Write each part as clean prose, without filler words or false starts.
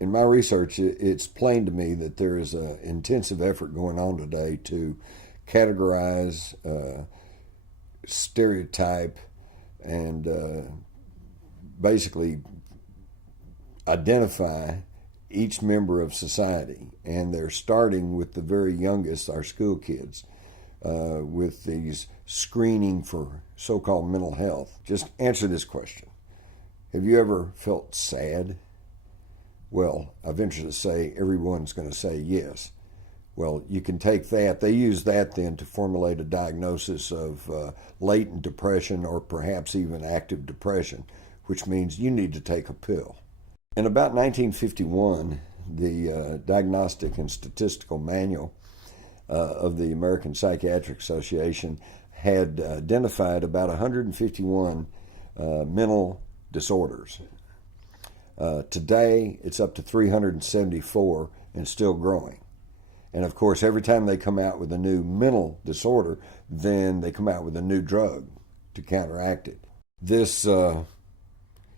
In my research, it's plain to me that there is an intensive effort going on today to categorize, stereotype, and basically identify each member of society. And they're starting with the very youngest, our school kids, with these screening for so-called mental health. Just answer this question. Have you ever felt sad? Well, I venture to say everyone's going to say yes. Well, you can take that. They use that then to formulate a diagnosis of latent depression or perhaps even active depression, which means you need to take a pill. In about 1951, the Diagnostic and Statistical Manual of the American Psychiatric Association had identified about 151 mental disorders. Today, it's up to 374 and still growing. And of course, every time they come out with a new mental disorder, then they come out with a new drug to counteract it. This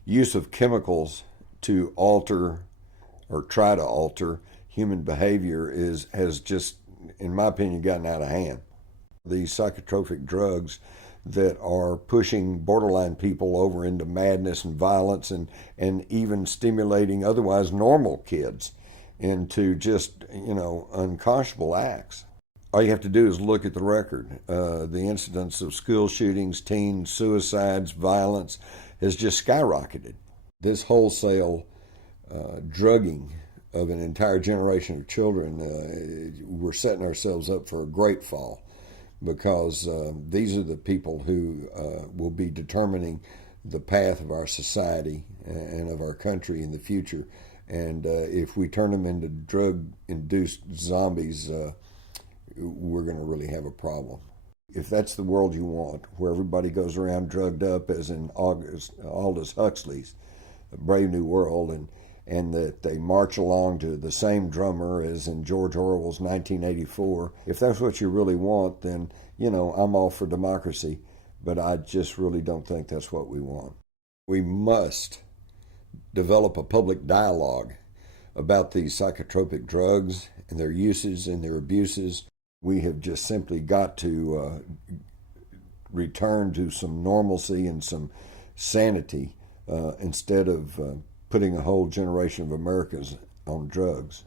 use of chemicals to alter or try to alter human behavior has just, in my opinion, gotten out of hand. These psychotropic drugs that are pushing borderline people over into madness and violence and even stimulating otherwise normal kids into just, unconscionable acts. All you have to do is look at the record. The incidence of school shootings, teen suicides, violence has just skyrocketed. This wholesale drugging of an entire generation of children, we're setting ourselves up for a great fall, because these are the people who will be determining the path of our society and of our country in the future. And if we turn them into drug-induced zombies, we're going to really have a problem. If that's the world you want, where everybody goes around drugged up, as in Aldous Huxley's Brave New World, and that they march along to the same drummer as in George Orwell's 1984, if that's what you really want, then, I'm all for democracy, but I just really don't think that's what we want. We must develop a public dialogue about these psychotropic drugs and their uses and their abuses. We have just simply got to return to some normalcy and some sanity instead of putting a whole generation of Americans on drugs.